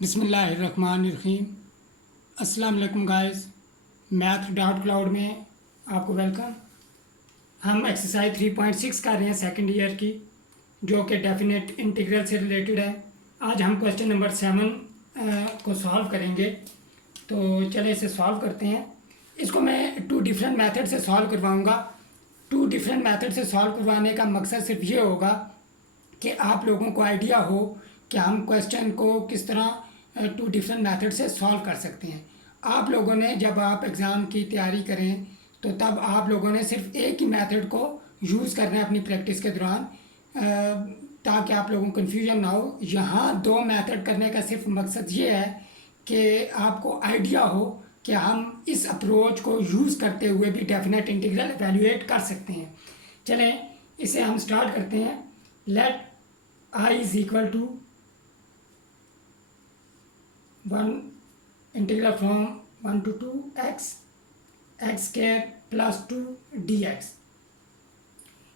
बिस्मिल्लाहिर्रहमानिर्रहीम। अस्सलाम वालेकुम गाइस, मैथ डॉट क्लाउड में आपको वेलकम। हम एक्सरसाइज 3.6 कर रहे हैं सेकंड ईयर की, जो कि डेफिनेट इंटीग्रल से रिलेटेड है। आज हम क्वेश्चन नंबर 7 को सॉल्व करेंगे। तो चले इसे सॉल्व करते हैं। इसको मैं 2 डिफरेंट मेथड से सॉल्व करवाऊँगा। 2 डिफरेंट मेथड से सॉल्व करवाने का मकसद सिर्फ ये होगा कि आप लोगों को आइडिया हो कि हम क्वेश्चन को किस तरह 2 डिफरेंट मेथड से सॉल्व कर सकते हैं। आप लोगों ने जब आप एग्ज़ाम की तैयारी करें तो तब आप लोगों ने सिर्फ एक ही मेथड को यूज़ करना है अपनी प्रैक्टिस के दौरान, ताकि आप लोगों को कन्फ्यूजन ना हो। यहाँ 2 मेथड करने का सिर्फ मकसद ये है कि आपको आइडिया हो कि हम इस अप्रोच को यूज़ करते हुए भी डेफिनेट इंटीग्रल एवेल्यूएट कर सकते हैं। चलें इसे हम स्टार्ट करते हैं। Let I is equal to 1 integral from 1 to 2 x square plus 2 dx।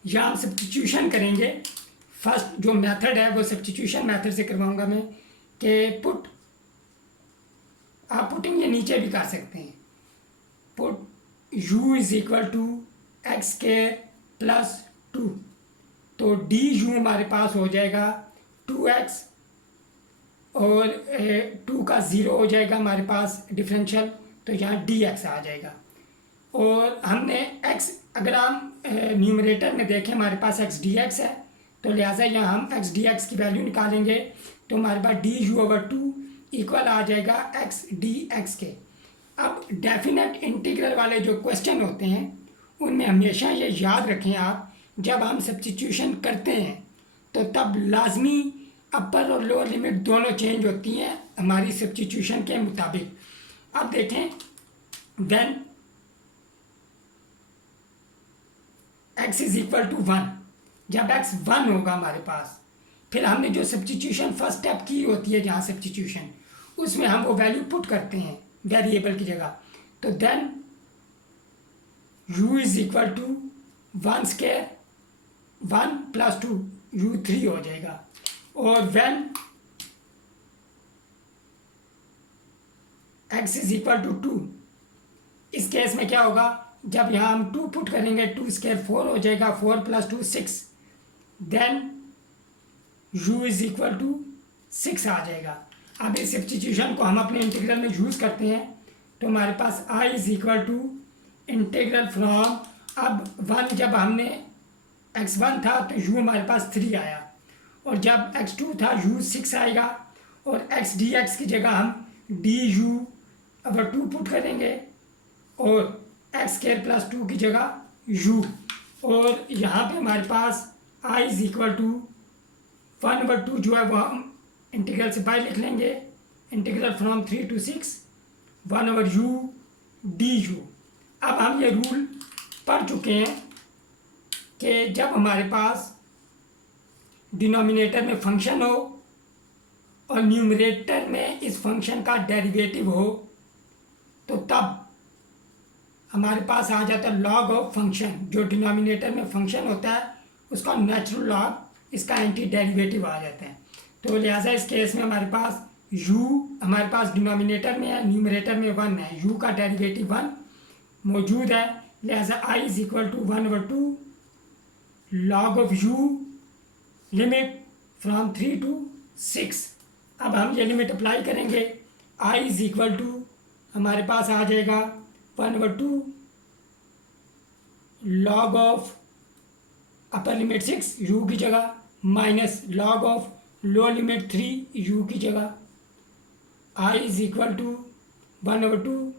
यहाँ हम सब्स्टिट्यूशन करेंगे। फर्स्ट जो मेथड है वो सब्स्टिट्यूशन मेथड से करवाऊंगा मैं, कि पुट, आप पुटिंग ये नीचे भी कर सकते हैं। Put u is equal to x square plus 2, तो डी यू हमारे पास हो जाएगा 2x और 2 का 0 हो जाएगा हमारे पास डिफरेंशियल, तो यहाँ dx आ जाएगा। और हमने x, अगर हम न्यूमरेटर में देखें हमारे पास x dx है, तो लिहाजा यहाँ हम x dx की वैल्यू निकालेंगे, तो हमारे पास du/2 इक्वल आ जाएगा x dx के। अब डेफिनेट इंटीग्रल वाले जो क्वेश्चन होते हैं उनमें हमेशा ये याद रखें आप, जब हम सब्स्टिट्यूशन करते हैं तो तब लाजमी अपर और लोअर लिमिट दोनों चेंज होती हैं हमारी सब्स्टिट्यूशन के मुताबिक। अब देखें, when x is equal to 1, जब x 1 होगा हमारे पास, फिर हमने जो सब्स्टिट्यूशन फर्स्ट स्टेप की होती है जहाँ सब्स्टिट्यूशन, उसमें हम वो वैल्यू पुट करते हैं वेरिएबल की जगह। तो then u is equal to 1 square 1 plus 2 u3 हो जाएगा। और when x is equal to 2, इस केस में क्या होगा, जब यहाँ हम 2 पुट करेंगे 2 स्क्वायर 4 हो जाएगा, 4 plus 2 6, then u is equal to 6 आ जाएगा। अब इस सब्स्टिट्यूशन को हम अपने इंटीग्रल में यूज़ करते हैं, तो हमारे पास i is equal to integral from, अब 1 जब हमने x1 था तो u हमारे पास 3 आया, और जब x2 था u 6 आएगा, और x dx की जगह हम du/2 पुट करेंगे, और x स्क्वायर प्लस 2 की जगह u, और यहाँ पे हमारे पास i इज इक्वल टू 1/2 जो है वो हम इंटीग्रल से बाहर लिख लेंगे, integral from 3 to 6 1/u du। अब हम ये रूल पढ़ चुके हैं कि जब हमारे पास डिनोमिनेटर में फंक्शन हो और न्यूमरेटर में इस फंक्शन का डेरिवेटिव हो, तो तब हमारे पास आ जाता है लॉग ऑफ फंक्शन। जो डिनोमिनेटर में फंक्शन होता है उसका नेचुरल लॉग, इसका एंटी डेरिवेटिव आ जाता है। तो लिहाजा इस केस में हमारे पास u हमारे पास डिनोमिनेटर में है, न्यूमरेटर में 1 है, u का डेरिवेटिव 1 मौजूद है, लिहाजा i is equal to 1/2 log of u limit from 3 to 6। अब हम ये लिमिट अप्लाई करेंगे, i इज इक्वल टू हमारे पास आ जाएगा 1/2 log of upper limit 6 u की जगह, minus log of lower limit 3 u की जगह, i इज इक्वल टू 1/2।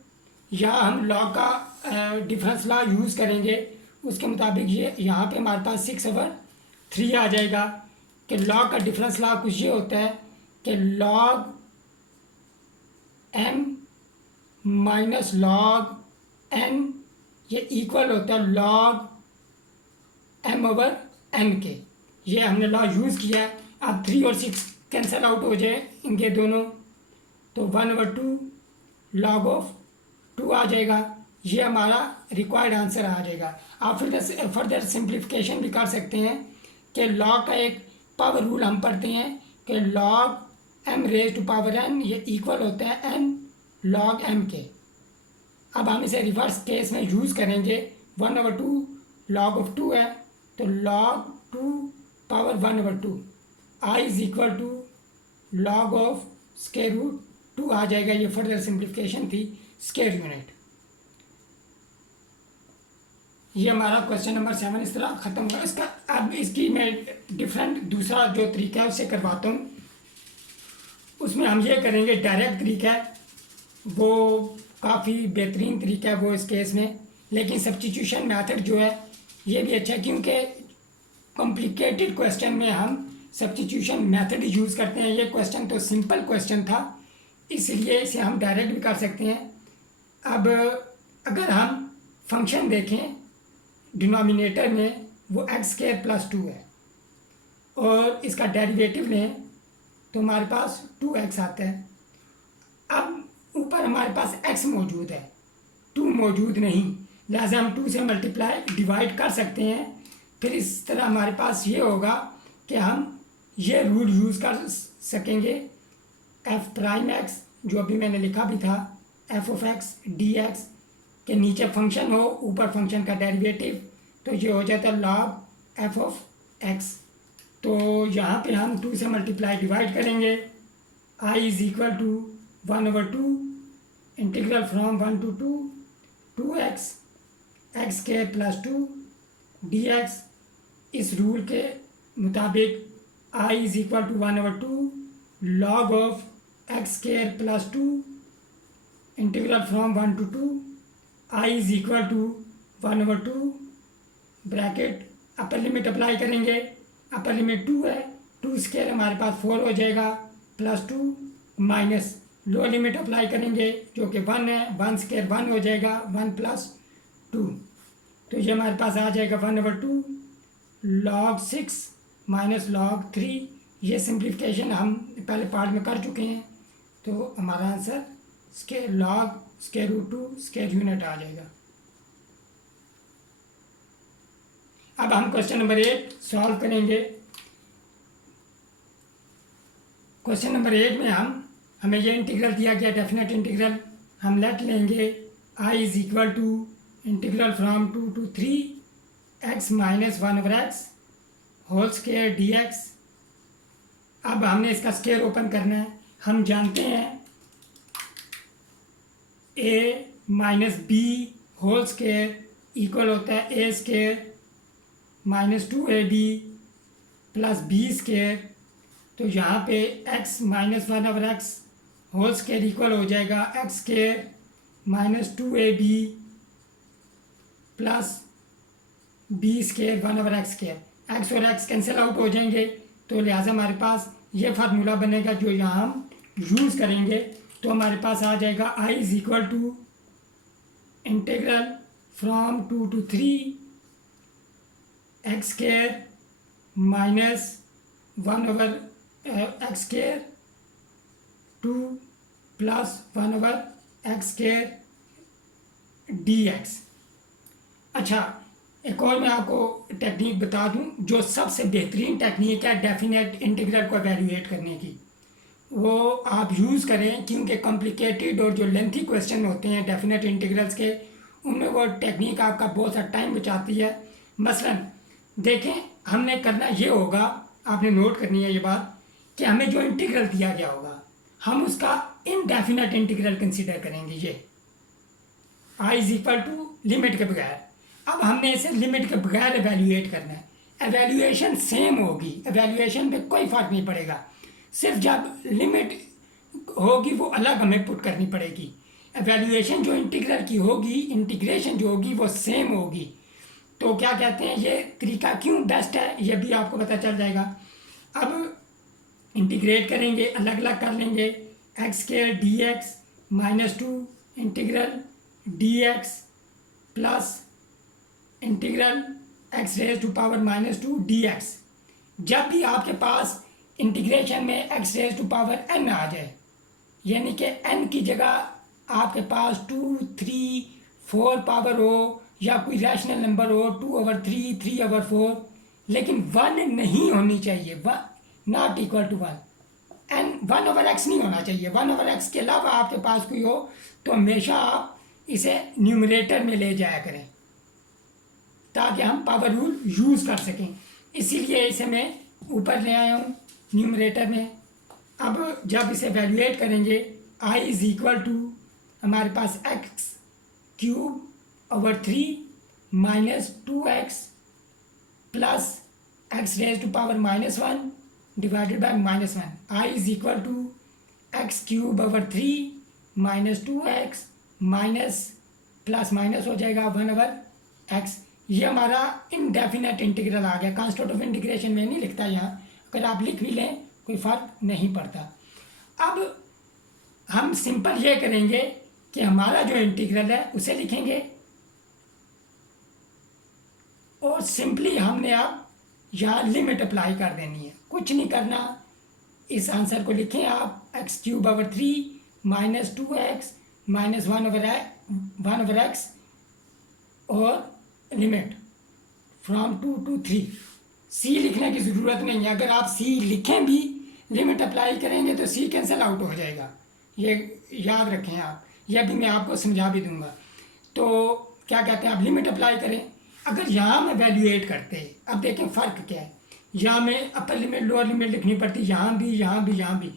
यहाँ हम लॉग का डिफरेंस लॉ यूज़ करेंगे, उसके मुताबिक ये यहाँ पे हमारे पास 6/3 आ जाएगा। कि लॉग का डिफरेंस लॉ कुछ ये होता है कि log m minus log n ये इक्वल होता है लॉग m/n के। ये हमने लॉ यूज़ किया। अब 3 और 6 कैंसिल आउट हो जाएंगे दोनों, तो 1/2 लॉग ऑफ 2 आ जाएगा। ये हमारा रिक्वायर्ड आंसर आ जाएगा। आप फिर फर्दर सिंप्लीफिकेशन भी कर सकते हैं कि लॉग का एक पावर रूल हम पढ़ते हैं कि log m raise to power n ये इक्वल होता है n log m के। अब हम इसे रिवर्स केस में यूज़ करेंगे। 1/2 log ऑफ 2 है, तो log 2 power 1/2 I is equal to log of square root 2 आ जाएगा। ये फर्दर सिंप्लीफिकेशन थी स्क्वायर यूनिट। ये हमारा क्वेश्चन नंबर 7 इस तरह ख़त्म हुआ। इसका अब इसकी मैं डिफरेंट दूसरा जो तरीका है उससे करवाता हूँ। उसमें हम ये करेंगे, डायरेक्ट तरीका है वो काफ़ी बेहतरीन तरीका है वो इस केस में, लेकिन सब्स्टिट्यूशन मेथड जो है ये भी अच्छा है, क्योंकि कॉम्प्लिकेटेड क्वेश्चन में हम सब्स्टिट्यूशन मेथड यूज़ करते हैं। ये क्वेश्चन तो सिंपल क्वेश्चन था, इसलिए इसे हम डायरेक्ट भी कर सकते हैं। अब अगर हम फंक्शन देखें डिनोमिनेटर में, वो x² + 2 है और इसका डेरिवेटिव लें तो हमारे पास 2x आता है। अब ऊपर हमारे पास x मौजूद है, 2 मौजूद नहीं, लिहाजा हम 2 से मल्टीप्लाई डिवाइड कर सकते हैं। फिर इस तरह हमारे पास ये होगा कि हम ये रूल यूज़ कर सकेंगे, f'(x) जो अभी मैंने लिखा भी था, f(x) dx के नीचे फंक्शन हो, ऊपर फंक्शन का डेरिवेटिव, तो ये हो जाता है log f(x). तो यहाँ पे हम 2 से मल्टीप्लाई डिवाइड करेंगे। I is equal to 1/2 integral from 1 to 2 2x x² + 2 dx। इस रूल के मुताबिक I is equal to 1/2 log of x² + 2 integral from 1 to 2 I is equal to 1/2 bracket upper limit apply करेंगे। Upper limit 2 है, 2² हमारे पास 4 हो जाएगा +2 minus lower limit apply करेंगे जो कि 1 है, 1² 1 हो जाएगा, 1 + 2, तो ये हमारे पास आ जाएगा 1/2 log 6 माइनस log 3। ये सिंप्लीफिकेशन हम पहले पार्ट में कर चुके हैं, तो हमारा आंसर log √2 स्क्वायर यूनिट आ जाएगा। अब हम क्वेश्चन नंबर 8 सॉल्व करेंगे। क्वेश्चन नंबर 8 में हमें ये इंटीग्रल दिया गया, डेफिनेट इंटीग्रल। हम लेट लेंगे I is equal to integral from 2 to 3x - 1/x whole square dx। अब हमने इसका स्क्वायर ओपन करना है। हम जानते हैं a - b whole square equal होता है a² - 2ab + b²। तो यहाँ पे x - 1/x whole square equal हो जाएगा x² - 2ab + b² 1/x²। x और x कैंसिल आउट हो जाएंगे, तो लिहाजा हमारे पास ये फार्मूला बनेगा जो यहाँ हम यूज़ करेंगे। तो हमारे पास आ जाएगा I is equal to integral from 2 to 3 x² - 1/x² 2 + 1/x² dx। अच्छा, एक और मैं आपको टेक्निक बता दूं जो सबसे बेहतरीन टेक्निक है डेफिनेट इंटीग्रल को एवेल्यूएट करने की, वो आप यूज़ करें, क्योंकि कॉम्प्लिकेटेड और जो लेंथी क्वेश्चन होते हैं डेफिनेट इंटीग्रल्स के, उनमें वो टेक्निक आपका बहुत सा टाइम बचाती है। मसलन देखें, हमने करना ये होगा, आपने नोट करनी है ये बात, कि हमें जो इंटीग्रल दिया गया होगा हम उसका इनडेफिनेट इंटीग्रल कंसीडर करेंगे। ये I is equal to limit के बगैर। अब हमने इसे लिमिट के बगैर एवेल्यूएट करना है। एवेल्यूएशन सेम होगी, एवेल्यूएशन में कोई फ़र्क नहीं पड़ेगा, सिर्फ जब लिमिट होगी वो अलग हमें पुट करनी पड़ेगी। एवेल्यूएशन जो इंटीग्रल की होगी, इंटीग्रेशन जो होगी वो सेम होगी। तो क्या कहते हैं, ये तरीका क्यों बेस्ट है ये भी आपको पता चल जाएगा। अब इंटीग्रेट करेंगे, अलग अलग कर लेंगे। x² dx - 2 integral dx plus integral x⁻² dx। जब भी आपके पास इंटीग्रेशन में x⁻n आ जाए, यानी कि n की जगह आपके पास 2, 3, 4 पावर हो या कोई रैशनल नंबर हो 2/3, 3/4, लेकिन 1 नहीं होनी चाहिए, 1 not equal to 1। N 1/x नहीं होना चाहिए। 1/x के अलावा आपके पास कोई हो तो हमेशा आप इसे न्यूमरेटर में ले जाया करें ताकि हम पावर रूल यूज़ कर सकें। इसीलिए इसे मैं ऊपर ले आया हूँ न्यूमरेटर में। अब जब इसे वैल्यूएट करेंगे i इज़ इक्वल टू हमारे पास x³/3 minus 2x plus x raise to power -1 divided by -1। i is equal to x³/3 minus 2x minus plus minus हो जाएगा 1/x। ये हमारा इनडेफिनेट इंटीग्रल आ गया। कांस्टेंट ऑफ इंटीग्रेशन में नहीं लिखता यहाँ, अगर आप लिख भी लें कोई फ़र्क नहीं पड़ता। अब हम सिंपल ये करेंगे कि हमारा जो इंटीग्रल है उसे लिखेंगे और सिंपली हमने अब यहाँ लिमिट अप्लाई कर देनी है, कुछ नहीं करना। इस आंसर को लिखें आप x³/3 minus 2x minus 1/x और लिमिट फ्रॉम 2 to 3। c लिखने की ज़रूरत नहीं है, अगर आप c लिखें भी लिमिट अप्लाई करेंगे तो c कैंसिल आउट हो जाएगा, ये याद रखें आप। यह भी मैं आपको समझा भी दूंगा। तो क्या कहते हैं, आप लिमिट अप्लाई करें। अगर यहाँ में वैल्यूएट करते हैं, अब देखें फ़र्क क्या है। यहाँ में अपर लिमिट लोअर लिमिट लिखनी पड़ती, यहाँ भी यहाँ भी यहाँ भी,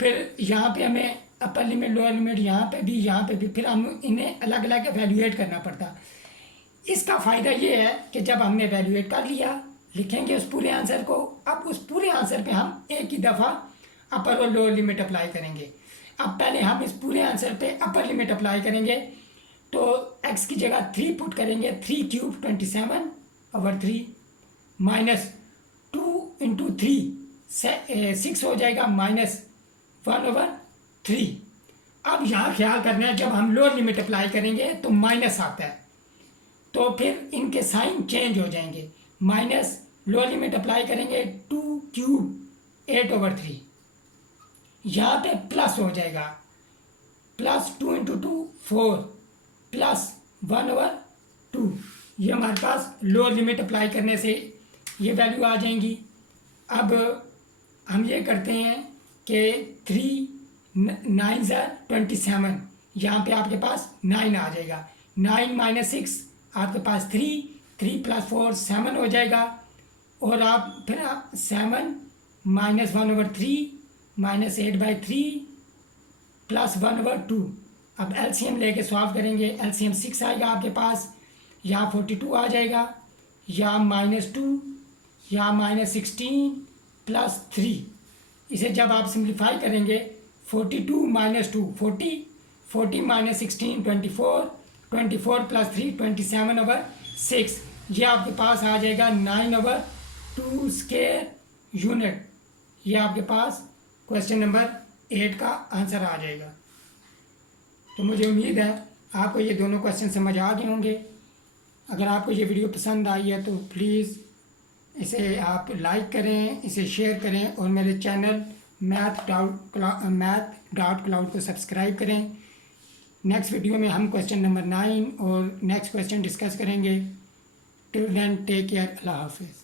फिर यहाँ पे हमें अपर लिमिट लोअर लिमिट यहाँ पे भी यहाँ पे भी, फिर हम इन्हें अलग अलग वैल्यूएट करना पड़ता। इसका फ़ायदा ये है कि जब हमने वैल्यूएट कर लिया, लिखेंगे उस पूरे आंसर को। अब उस पूरे आंसर पे हम एक ही दफ़ा अपर और लोअर लिमिट अप्लाई करेंगे। अब पहले हम इस पूरे आंसर पे अपर लिमिट अप्लाई करेंगे, तो x की जगह 3 पुट करेंगे। 3³ 27/3 माइनस 2 × 3 6 हो जाएगा माइनस 1/3। अब यहाँ ख्याल करना है, जब हम लोअर लिमिट अप्लाई करेंगे तो माइनस आता है, तो फिर इनके साइन चेंज हो जाएंगे। माइनस लोअर लिमिट अप्लाई करेंगे 2³ 8/3, यहाँ पे प्लस हो जाएगा, प्लस 2 × 2 4 प्लस 1/2। ये हमारे पास लोअर लिमिट अप्लाई करने से ये वैल्यू आ जाएंगी। अब हम ये करते हैं कि 3 9 27, यहाँ पे आपके पास 9 आ जाएगा। 9 - 6 आपके पास 3 + 4 7 हो जाएगा। और आप फिर 7 - 1/3 -8/3 प्लस 1/2। अब एलसीएम लेके सॉल्व करेंगे। एलसीएम 6 आएगा आपके पास, यहाँ 42 आ जाएगा, या -2 या -16 प्लस 3। इसे जब आप सिंप्लीफाई करेंगे 42 - 2 40, 40 - 16 24, 24 + 3 27/6। ये आपके पास आ जाएगा 9/2 स्क्वायर यूनिट। ये आपके पास क्वेश्चन नंबर 8 का आंसर आ जाएगा। तो मुझे उम्मीद है आपको ये दोनों क्वेश्चन समझ आ गए होंगे। अगर आपको ये वीडियो पसंद आई है तो प्लीज़ इसे आप लाइक करें, इसे शेयर करें और मेरे चैनल math.cloud को सब्सक्राइब करें। नेक्स्ट वीडियो में हम क्वेश्चन नंबर 9 और नेक्स्ट क्वेश्चन डिस्कस करेंगे। टिल देन टेक केयर, अल्लाह हाफिज़।